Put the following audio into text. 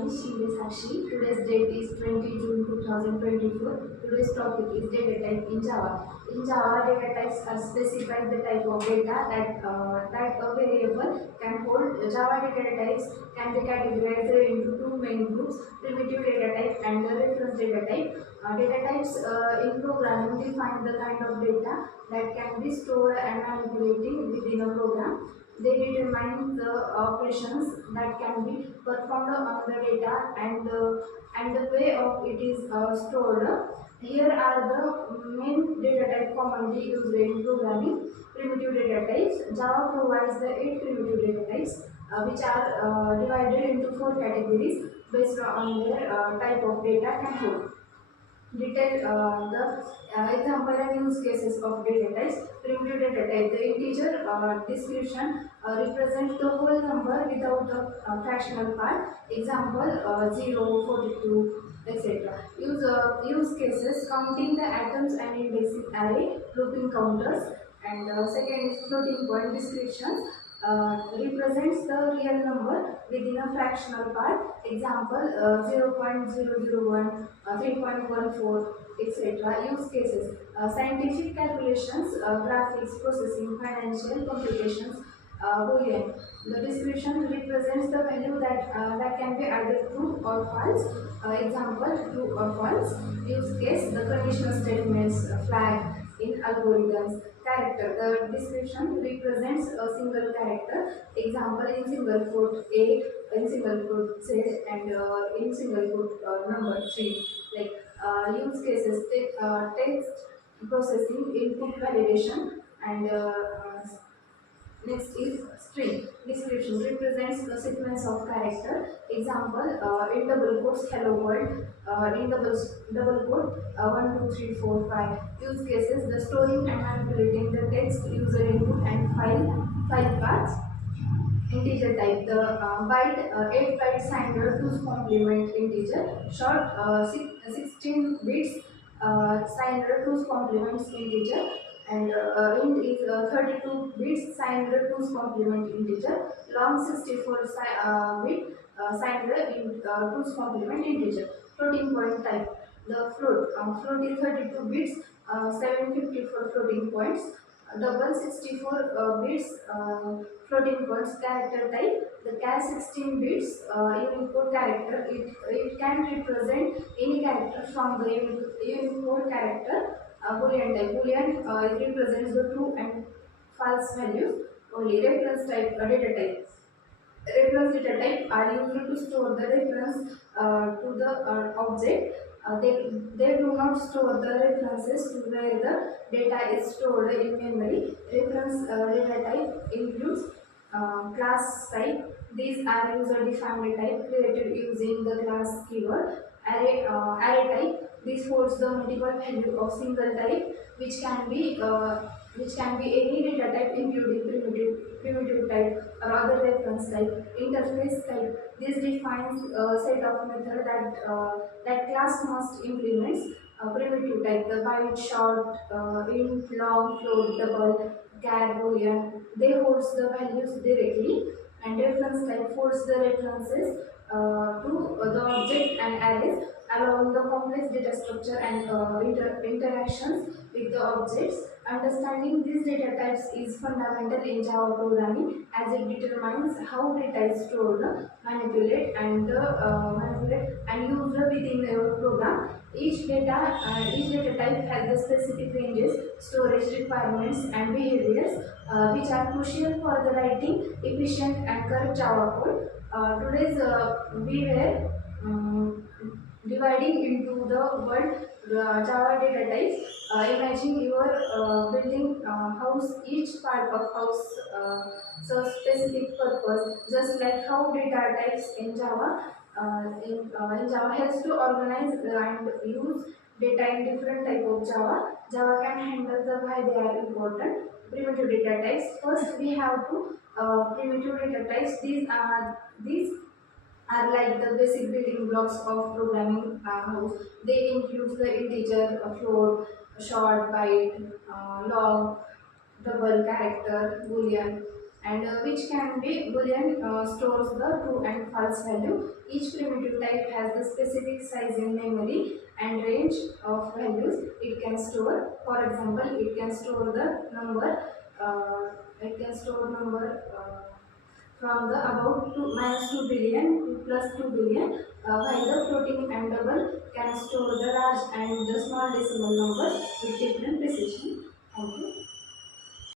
name is Shinde Sakshi. Today's date is 20 June 2024. Today's topic is data type in Java. In Java, data types are specified the type of data that a variable can hold. Java data types can be categorized into two main groups: primitive data type and the reference data type. Data types in programming define the kind of data that can be stored and manipulated within a program. They determine the operations that can be performed on the data and the way of it is stored. Here are the main data type commonly used in programming. Primitive data types. Java provides the 8 primitive data types which are divided into 4 categories based on their type of data can hold. Detail the example and use cases of data types. Primitive data type. The integer description represents the whole number without the fractional part. Example 0, 42, etc. Use cases: counting the atoms and indexing array, looping counters, and second is floating point descriptions. Represents the real number within a fractional part. Example 0.001, 3.14, etc. Use cases: scientific calculations, graphics processing, financial computations, Boolean. The description represents the value that can be either true or false. Example: true or false. Use case: the conditional statements, flag in algorithms. Character: the description represents a single character. Example: in single quote A, in single quote Z, and in single quote number 3. Like use cases: text processing, input validation, and next is string. Description represents a sequence of character. Example: in double quotes hello world, in double quote 1, 2, 3, 4, 5. Use cases: the storing and manipulating the text, user input, and file paths. Integer type: the byte 8 byte signed 2's complement integer. Short 16 bits signed 2's complement integer. And int is 32 bits signed 2's complement integer. Long 64 bit signed in 2's complement integer. Floating point type: the float is 32 bits, 754 floating points. Double 64 bits floating points. Character type: the char 16 bits Unicode character. It can represent any character from the Unicode character. Boolean type: Boolean it represents the true and false values only. Reference type, data type. Reference data type are used to store the reference to the object. They do not store the references to where the data is stored in memory. Reference data type includes class type. These are user defined type created using the class keyword. Array type. This holds the multiple value of single type, which can be any data type including primitive type or other reference type. Interface type: this defines a set of methods that class must implement. Primitive type: the byte, short, int, long, float, double, char, boolean. They holds the values directly. And reference type holds the references to the object and arrays, allowing the complex data structure and interactions with the objects. Understanding these data types is fundamental in Java programming, as it determines how data is stored, manipulate and used within your program. Each data type has the specific ranges, storage requirements, and behaviors which are crucial for the writing efficient and correct Java code. Today's we were dividing into the world Java data types. Imagine you are building house. Each part of house serves specific purpose, just like how data types in Java. In Java helps to organize and use data in different type of Java. Java can handle the why they are important. Primitive data types. First, we have to primitive data types. These are like the basic building blocks of programming house. They include the integer, float, short, byte, long, double, character, boolean. and which can be boolean stores the true and false value. Each primitive type has the specific size in memory and range of values it can store. For example, it can store the number uh, it can store number from the about to minus 2 billion to plus 2 billion, while the floating and double can store the large and the small decimal numbers with different precision. Thank you.